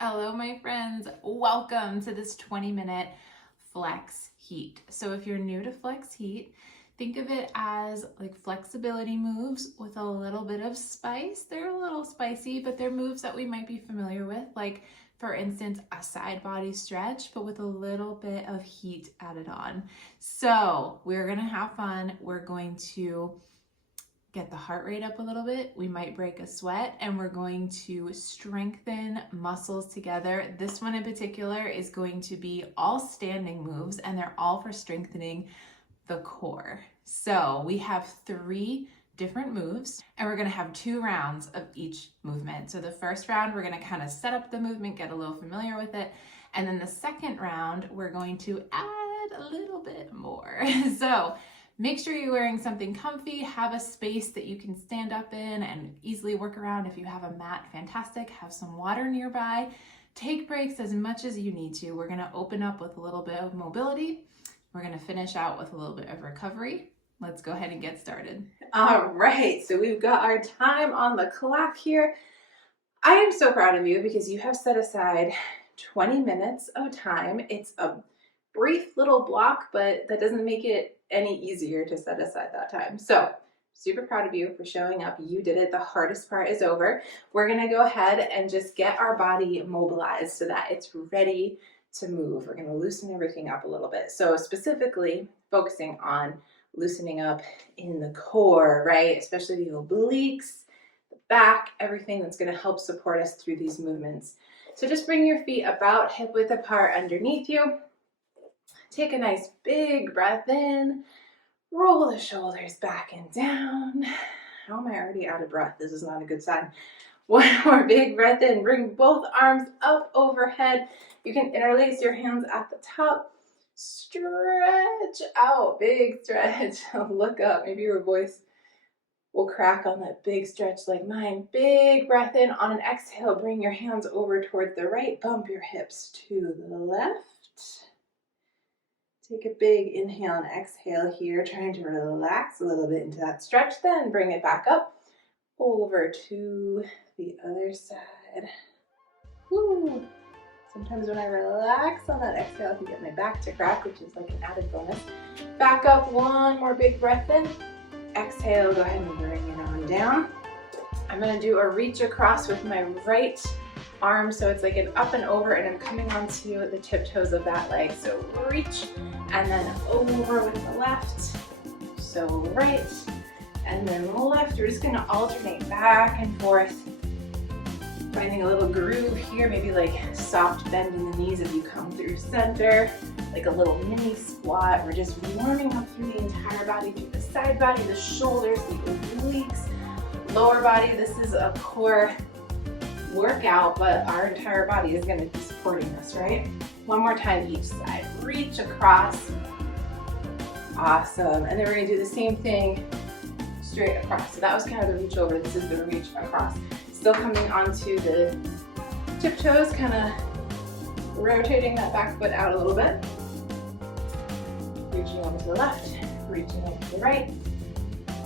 Hello, my friends. Welcome to this 20-minute Flex Heat. So if you're new to Flex Heat, think of it as like flexibility moves with a little bit of spice. They're a little spicy, but they're moves that we might be familiar with, like for instance, a side body stretch, but with a little bit of heat added on. So we're gonna have fun. We're going to get the heart rate up a little bit. We might break a sweat, and we're going to strengthen muscles together. This one in particular is going to be all standing moves, and they're all for strengthening the core. So we have 3 different moves, and we're going to have 2 rounds of each movement. So the first round, we're going to kind of set up the movement, get a little familiar with it. And then the second round, we're going to add a little bit more. So make sure you're wearing something comfy, have a space that you can stand up in and easily work around. If you have a mat, fantastic. Have some water nearby. Take breaks as much as you need to. We're gonna open up with a little bit of mobility. We're gonna finish out with a little bit of recovery. Let's go ahead and get started. All right, so we've got our time on the clock here. I am so proud of you because you have set aside 20 minutes of time. It's a brief little block, but that doesn't make it any easier to set aside that time. So super proud of you for showing up. You did it. The hardest part is over. We're going to go ahead and just get our body mobilized so that it's ready to move. We're going to loosen everything up a little bit. So specifically focusing on loosening up in the core, right? Especially the obliques, the back, everything that's going to help support us through these movements. So just bring your feet about hip width apart underneath you. Take a nice big breath in, roll the shoulders back and down. How am I already out of breath? This is not a good sign. One more big breath in, bring both arms up overhead. You can interlace your hands at the top. Stretch out, big stretch. Look up, maybe your voice will crack on that big stretch like mine. Big breath in. On an exhale, bring your hands over towards the right, bump your hips to the left. Take a big inhale and exhale here, trying to relax a little bit into that stretch, then bring it back up over to the other side. Woo. Sometimes when I relax on that exhale, I can get my back to crack, which is like an added bonus. Back up, one more big breath in. Exhale, go ahead and bring it on down. I'm gonna do a reach across with my right arm, so it's like an up and over, and I'm coming onto the tiptoes of that leg. So reach, and then over with the left. So right, and then left. We're just gonna alternate back and forth, finding a little groove here, maybe like soft bend in the knees as you come through center, like a little mini squat. We're just warming up through the entire body, through the side body, the shoulders, the obliques, lower body. This is a core workout, but our entire body is going to be supporting this, right? One more time each side. Reach across. Awesome. And then we're going to do the same thing straight across. So that was kind of the reach over. This is the reach across. Still coming onto the tiptoes, kind of rotating that back foot out a little bit. Reaching over to the left, reaching over to the right.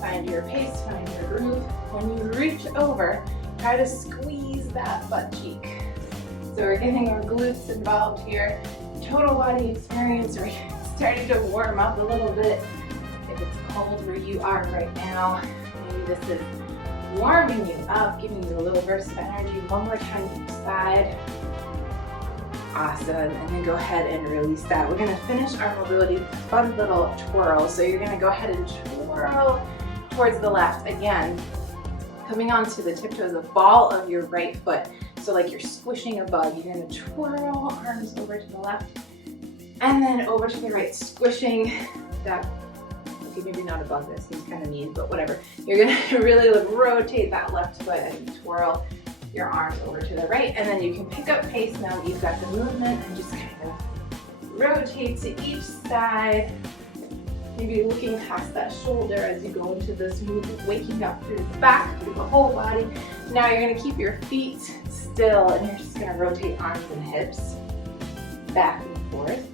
Find your pace, find your groove. When you reach over, try to squeeze that butt cheek. So we're getting our glutes involved here. Total body experience. We're starting to warm up a little bit. If it's cold where you are right now, maybe this is warming you up, giving you a little burst of energy. One more time each side. Awesome. And then go ahead and release that. We're going to finish our mobility with a fun little twirl. So you're going to go ahead and twirl towards the left. Again, coming onto the tiptoes, the ball of your right foot. So like you're squishing a bug. You're going to twirl, arms over to the left, and then over to the right, squishing that. Okay, maybe not a bug, that seems kind of mean, but whatever. You're going to really rotate that left foot and twirl your arms over to the right, and then you can pick up pace now that you've got the movement and just kind of rotate to each side. Maybe looking past that shoulder as you go into this movement, waking up through the back, through the whole body. Now you're going to keep your feet still, and you're just going to rotate arms and hips back and forth.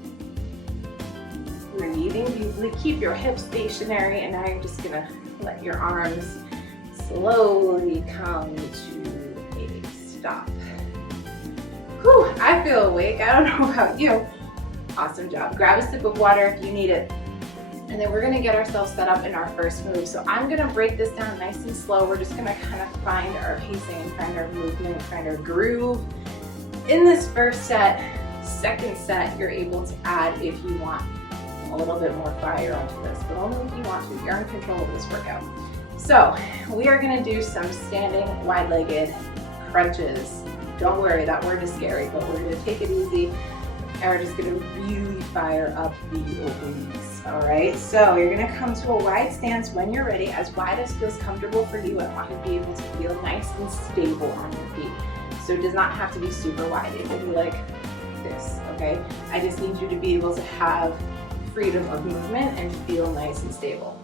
Breathing deeply, keep your hips stationary, and now you're just going to let your arms slowly come to a stop. Whew, I feel awake. I don't know about you. Awesome job. Grab a sip of water if you need it. And then we're gonna get ourselves set up in our first move. So I'm gonna break this down nice and slow. We're just gonna kind of find our pacing and find our movement, find our groove. In this first set, second set, you're able to add, if you want, a little bit more fire onto this, but only if you want to. You're in control of this workout. So we are gonna do some standing wide-legged crunches. Don't worry, that word is scary, but we're gonna take it easy and we're just gonna really fire up the obliques, all right? So you're gonna come to a wide stance when you're ready, as wide as feels comfortable for you. I want you to be able to feel nice and stable on your feet. So it does not have to be super wide. It could be like this, okay? I just need you to be able to have freedom of movement and feel nice and stable.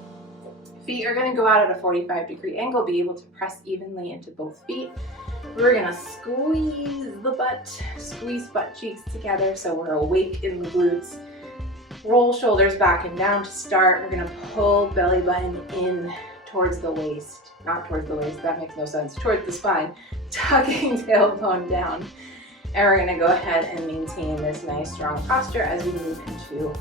Feet are gonna go out at a 45-degree angle, be able to press evenly into both feet. We're gonna squeeze the butt, squeeze butt cheeks together so we're awake in the glutes. Roll shoulders back and down to start. We're gonna pull belly button in towards the waist, not towards the waist, that makes no sense, towards the spine, tucking tailbone down. And we're gonna go ahead and maintain this nice strong posture as we move into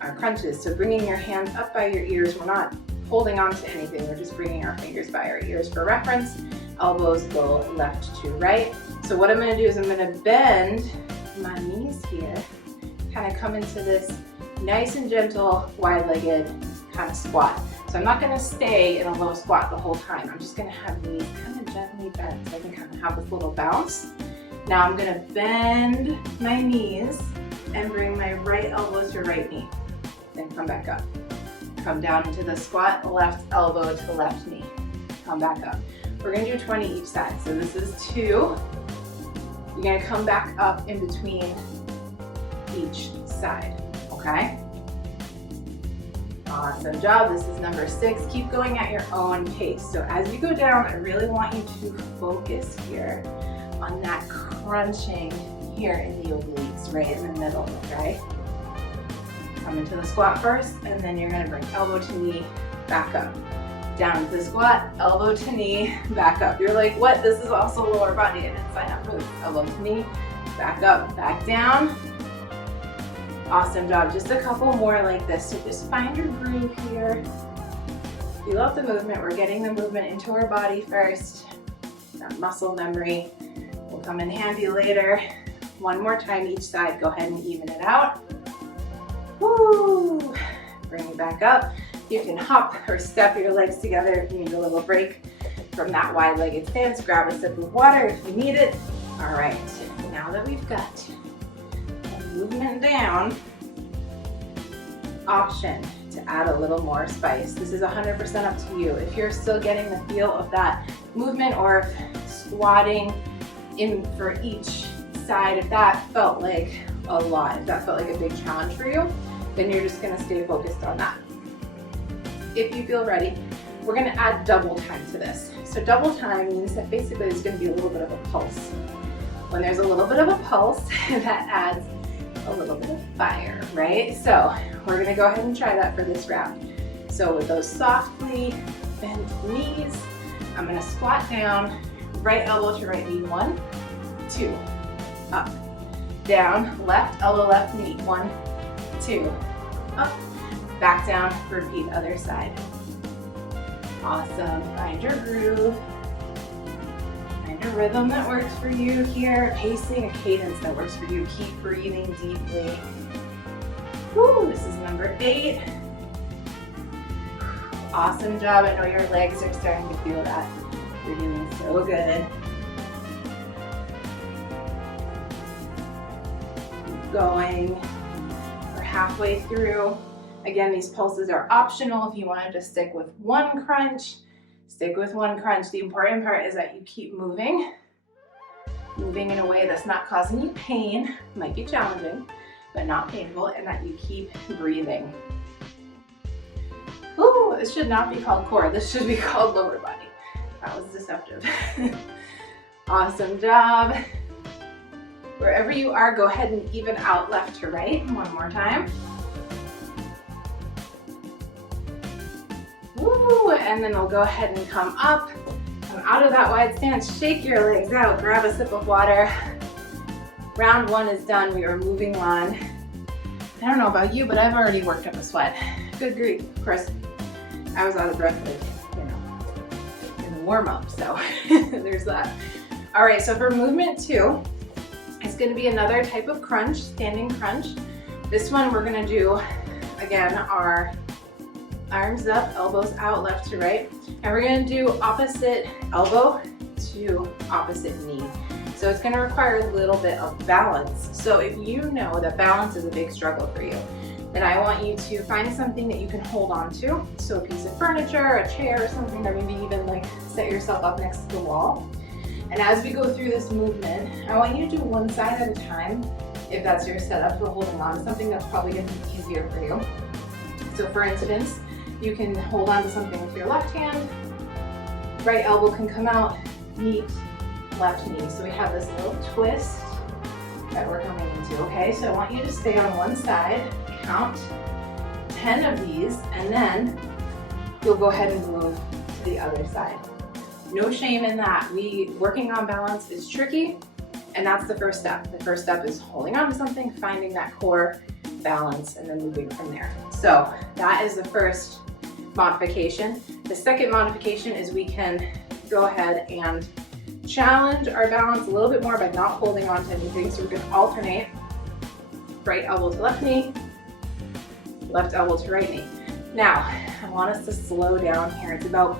our crunches. So bringing your hands up by your ears, we're not holding on to anything, we're just bringing our fingers by our ears for reference. Elbows go left to right. So what I'm gonna do is I'm gonna bend my knees here, kind of come into this nice and gentle, wide-legged kind of squat. So I'm not gonna stay in a low squat the whole time. I'm just gonna have knees kind of gently bent so I can kind of have this little bounce. Now I'm gonna bend my knees and bring my right elbow to right knee. Then come back up. Come down into the squat, left elbow to left knee. Come back up. We're gonna do 20 each side. So this is 2. You're gonna come back up in between each side, okay? Awesome job. This is number 6. Keep going at your own pace. So as you go down, I really want you to focus here on that crunching here in the obliques, right in the middle, okay? Come into the squat first, and then you're gonna bring elbow to knee, back up. Down to the squat, elbow to knee, back up. You're like, what? This is also lower body. I didn't sign up for this. Elbow to knee, back up, back down. Awesome job. Just a couple more like this. So just find your groove here. Feel out the movement. We're getting the movement into our body first. That muscle memory will come in handy later. One more time each side. Go ahead and even it out. Woo! Bring it back up. You can hop or step your legs together if you need a little break from that wide-legged stance. Grab a sip of water if you need it. All right, now that we've got the movement down, option to add a little more spice. This is 100% up to you. If you're still getting the feel of that movement, or if squatting in for each side, if that felt like a lot, if that felt like a big challenge for you, then you're just gonna stay focused on that. If you feel ready, we're gonna add double time to this. So double time means that basically there's gonna be a little bit of a pulse. When there's a little bit of a pulse, that adds a little bit of fire, right? So we're gonna go ahead and try that for this round. So with those softly bent knees, I'm gonna squat down, right elbow to right knee, 1, 2, up, down, left elbow, left knee, 1, 2, up, back down, repeat other side. Awesome, find your groove, find a rhythm that works for you here, pacing, a cadence that works for you. Keep breathing deeply. Woo, this is number 8. Awesome job, I know your legs are starting to feel that. You're doing so good. Keep going, we're halfway through. Again, these pulses are optional. If you wanted to stick with one crunch, stick with one crunch. The important part is that you keep moving in a way that's not causing you pain. Might be challenging, but not painful, and that you keep breathing. Ooh, this should not be called core. This should be called lower body. That was deceptive. Awesome job. Wherever you are, go ahead and even out left to right. One more time. Woo, and then we'll go ahead and come up. Come out of that wide stance, shake your legs out, grab a sip of water. Round one is done. We are moving on. I don't know about you, but I've already worked up a sweat. Good grief. Of course, I was out of breath, like, you know, in the warm-up, so there's that. All right, so for movement 2, it's gonna be another type of crunch, standing crunch. This one we're gonna do, again, our arms up, elbows out, left to right. And we're gonna do opposite elbow to opposite knee. So it's gonna require a little bit of balance. So if you know that balance is a big struggle for you, then I want you to find something that you can hold on to. So a piece of furniture, a chair, or something, or maybe even like set yourself up next to the wall. And as we go through this movement, I want you to do one side at a time, if that's your setup for holding on to something that's probably gonna be easier for you. So for instance, you can hold on to something with your left hand, right elbow can come out, meet left knee. So we have this little twist that we're coming into, okay? So I want you to stay on one side, count 10 of these, and then you'll go ahead and move to the other side. No shame in that. Working on balance is tricky, and that's the first step. The first step is holding on to something, finding that core balance, and then moving from there. So that is the first modification. The second modification is we can go ahead and challenge our balance a little bit more by not holding on to anything. So we're going to alternate right elbow to left knee, left elbow to right knee. Now, I want us to slow down here. It's about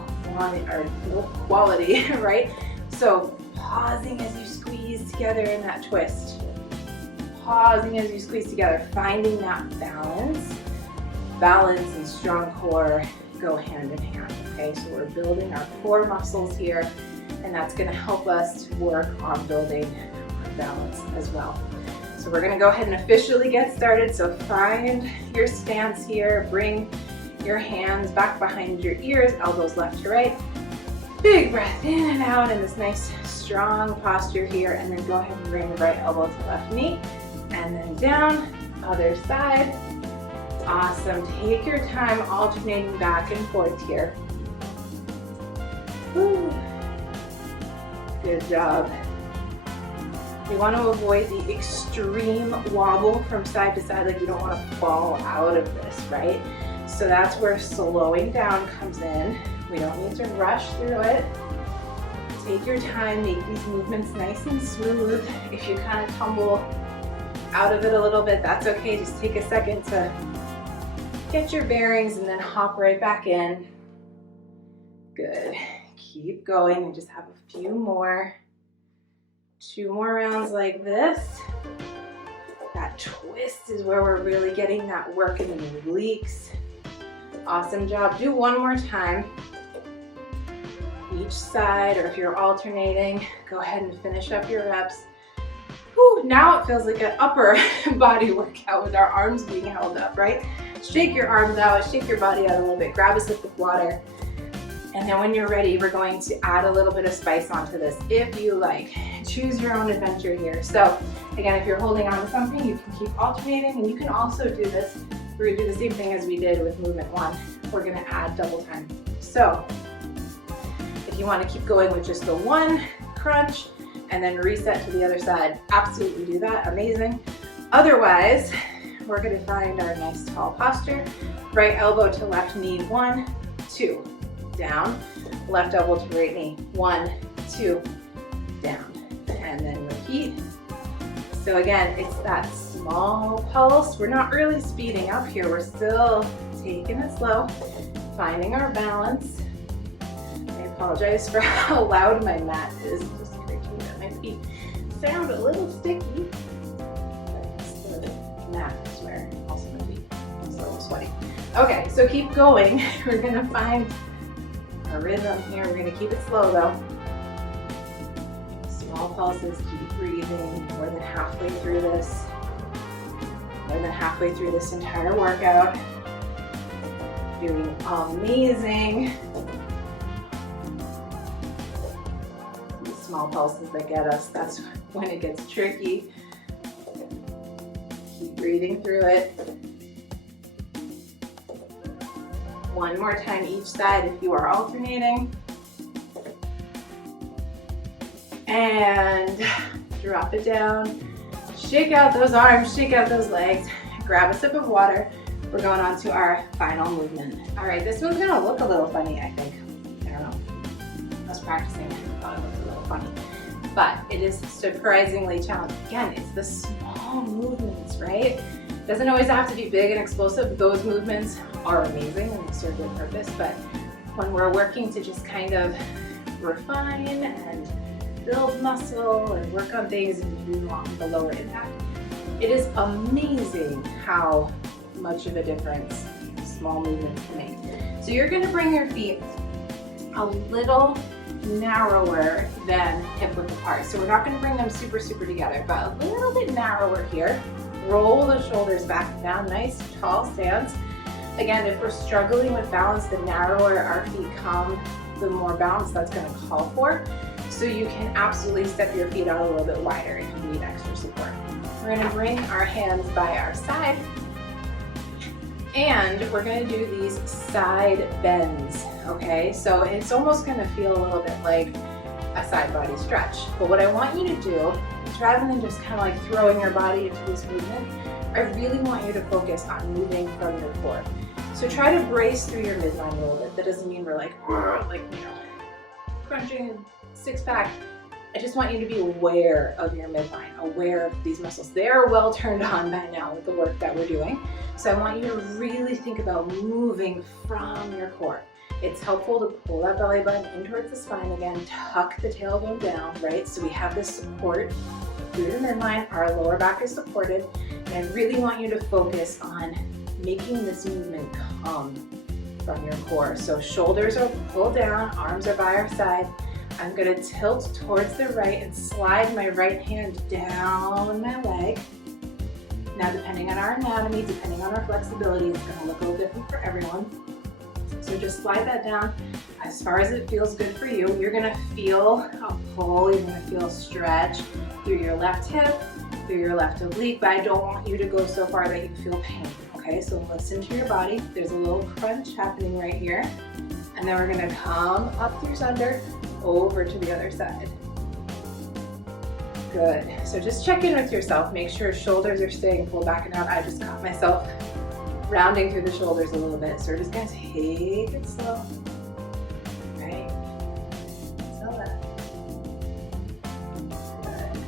quality, right? So pausing as you squeeze together in that twist. Pausing as you squeeze together, finding that balance. Balance and strong core go hand in hand, okay? So we're building our core muscles here, and that's gonna help us to work on building our balance as well. So we're gonna go ahead and officially get started. So find your stance here, bring your hands back behind your ears, elbows left to right. Big breath in and out in this nice strong posture here, and then go ahead and bring the right elbow to left knee, and then down, other side. Awesome, take your time alternating back and forth here. Woo. Good job. We want to avoid the extreme wobble from side to side, like you don't want to fall out of this, right? So that's where slowing down comes in. We don't need to rush through it. Take your time, make these movements nice and smooth. If you kind of tumble out of it a little bit, that's okay. Just take a second to get your bearings and then hop right back in. Good. Keep going and just have a few more. 2 more rounds like this. That twist is where we're really getting that work in the obliques. Awesome job. Do one more time. Each side, or if you're alternating, go ahead and finish up your reps. Whew, now it feels like an upper body workout with our arms being held up, right? Shake your arms out, shake your body out a little bit, grab a sip of water. And then when you're ready, we're going to add a little bit of spice onto this if you like. Choose your own adventure here. So again, if you're holding on to something, you can keep alternating, and you can also do this. We're gonna do the same thing as we did with movement 1. We're gonna add double time. So if you wanna keep going with just the one crunch and then reset to the other side, absolutely do that, amazing. Otherwise, we're gonna find our nice tall posture. Right elbow to left knee, 1, 2, down. Left elbow to right knee, 1, 2, down. And then repeat. So again, it's that small pulse. We're not really speeding up here. We're still taking it slow, finding our balance. I apologize for how loud my mat is. Just creaking that my feet sound a little sticky. But the mat is where also my feet are a little sweaty. Okay, so keep going. We're gonna find a rhythm here. We're gonna keep it slow though. Small pulses, keep breathing. More than halfway through this. More than halfway through this entire workout. Doing amazing. These small pulses that get us, that's when it gets tricky. Keep breathing through it. One more time each side if you are alternating. And drop it down. Shake out those arms, shake out those legs. Grab a sip of water. We're going on to our final movement. All right, this one's gonna look a little funny, I think. I don't know. I was practicing, I thought it looked a little funny. But it is surprisingly challenging. Again, it's the small movements, right? Doesn't always have to be big and explosive. Those movements are amazing and they serve their purpose, but when we're working to just kind of refine and build muscle and work on things and do the lower impact, it is amazing how much of a difference small movements can make. So you're gonna bring your feet a little narrower than hip width apart. So we're not gonna bring them super together, but a little bit narrower here. Roll the shoulders back and down, nice tall stance. Again, if we're struggling with balance, the narrower our feet come, the more balance that's gonna call for. So you can absolutely step your feet out a little bit wider if you need extra support. We're gonna bring our hands by our side and we're gonna do these side bends, okay? So it's almost gonna feel a little bit like a side body stretch. But what I want you to do is rather than just kind of like throwing your body into this movement, I really want you to focus on moving from your core. So try to brace through your midline a little bit. That doesn't mean we're like crunching six pack. I just want you to be aware of your midline, aware of these muscles. They're well turned on by now with the work that we're doing. So I want you to really think about moving from your core. It's helpful to pull that belly button in towards the spine again, tuck the tailbone down, right? So we have this support through the midline, our lower back is supported, and I really want you to focus on making this movement come from your core. So shoulders are pulled down, arms are by our side. I'm gonna tilt towards the right and slide my right hand down my leg. Now, depending on our anatomy, depending on our flexibility, it's gonna look a little different for everyone. So just slide that down as far as it feels good for you. You're gonna feel a pull, you're gonna feel a stretch through your left hip, through your left oblique, but I don't want you to go so far that you feel pain, okay? So listen to your body. There's a little crunch happening right here. And then we're gonna come up through center, over to the other side. Good. So just check in with yourself. Make sure shoulders are staying pulled back and out. I just caught myself rounding through the shoulders a little bit. So we're just gonna take it slow. Right? Slow that. Good.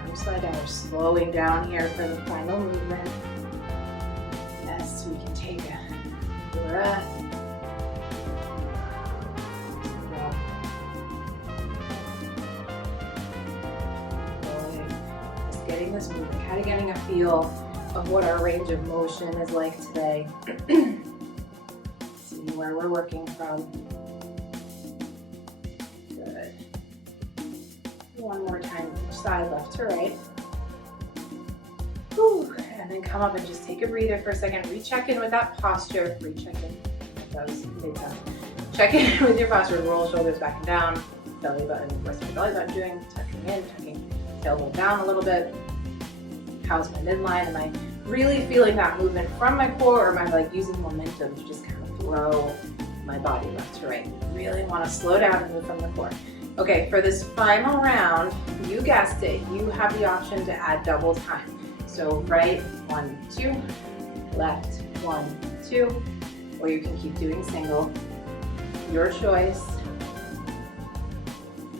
Arm slide down. We're slowing down here for the final movement. Yes, we can take a breath. This movement, kind of getting a feel of what our range of motion is like today. See where we're working from. Good. One more time, each side, left to right. Whew. And then come up and just take a breather for a second. Recheck in with that posture. Recheck in. That was mid-time. Check in with your posture. Roll shoulders back and down. Belly button. What's my belly button doing? Tucking in, tucking tailbone down a little bit. How's my midline? Am I really feeling that movement from my core, or am I like using momentum to just kind of throw my body left to right? Really want to slow down and move from the core. Okay, for this final round, you guessed it, you have the option to add double time. So right, 1, 2, left, 1, 2, or you can keep doing single. Your choice.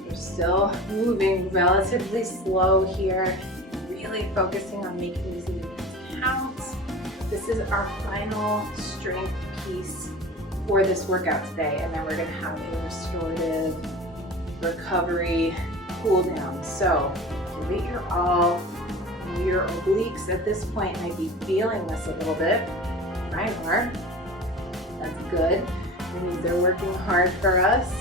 You're still moving relatively slow here. Really focusing on making these movements count. This is our final strength piece for this workout today, and then we're gonna have a restorative recovery cool down. So give it your all. Your obliques at this point might be feeling this a little bit. Mine are. That's good. It means they're working hard for us.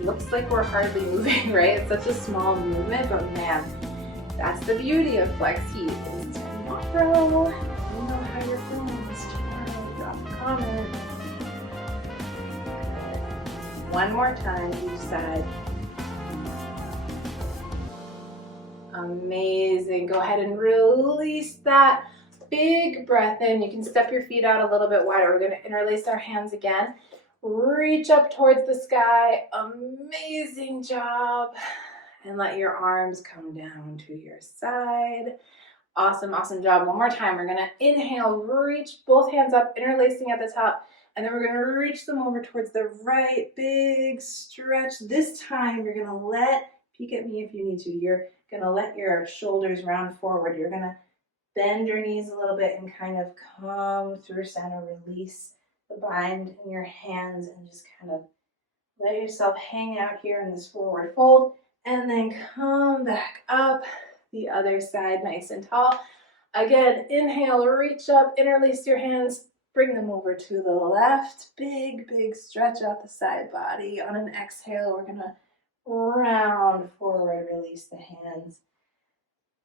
Looks like we're hardly moving, right? It's such a small movement, but man, that's the beauty of Flex Heat. Is tomorrow, you know how you're feeling this tomorrow. Drop a comment. One more time, each side. Amazing. Go ahead and release that big breath in. You can step your feet out a little bit wider. We're going to interlace our hands again. Reach up towards the sky. Amazing job. And let your arms come down to your side. Awesome, awesome job. One more time. We're gonna inhale, reach both hands up, interlacing at the top, and then we're gonna reach them over towards the right, big stretch. This time you're gonna peek at me if you need to, you're gonna let your shoulders round forward. You're gonna bend your knees a little bit and kind of come through center, release the bind in your hands and just kind of let yourself hang out here in this forward fold, and then come back up the other side nice and tall. Again, inhale, reach up, interlace your hands, bring them over to the left. Big, big stretch out the side body. On an exhale, we're gonna round forward, release the hands.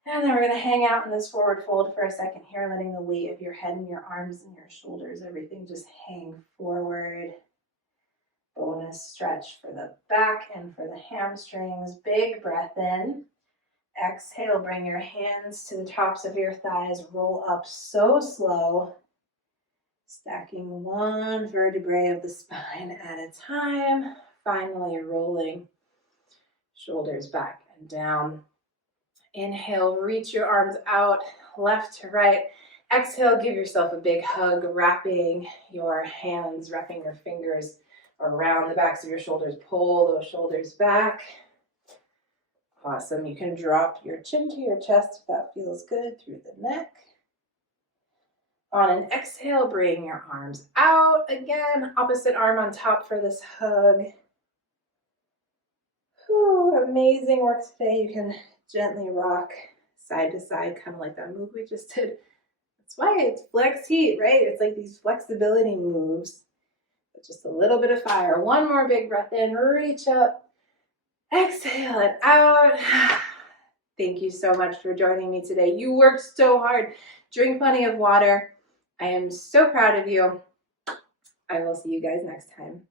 And then we're gonna hang out in this forward fold for a second here, letting the weight of your head and your arms and your shoulders, everything just hang forward. Bonus stretch for the back and for the hamstrings. Big breath in. Exhale, bring your hands to the tops of your thighs. Roll up so slow. Stacking one vertebrae of the spine at a time. Finally rolling shoulders back and down. Inhale, reach your arms out, left to right. Exhale, give yourself a big hug, wrapping your hands, wrapping your fingers around the backs of your shoulders. Pull those shoulders back. Awesome. You can drop your chin to your chest if that feels good, through the neck. On an exhale, bring your arms out. Again, opposite arm on top for this hug. Whew, amazing work today. You can gently rock side to side, kind of like that move we just did. That's why it's flex heat, right? It's like these flexibility moves. Just a little bit of fire. One more big breath in, reach up, exhale it out. Thank you so much for joining me today. You worked so hard. Drink plenty of water. I am so proud of you. I will see you guys next time.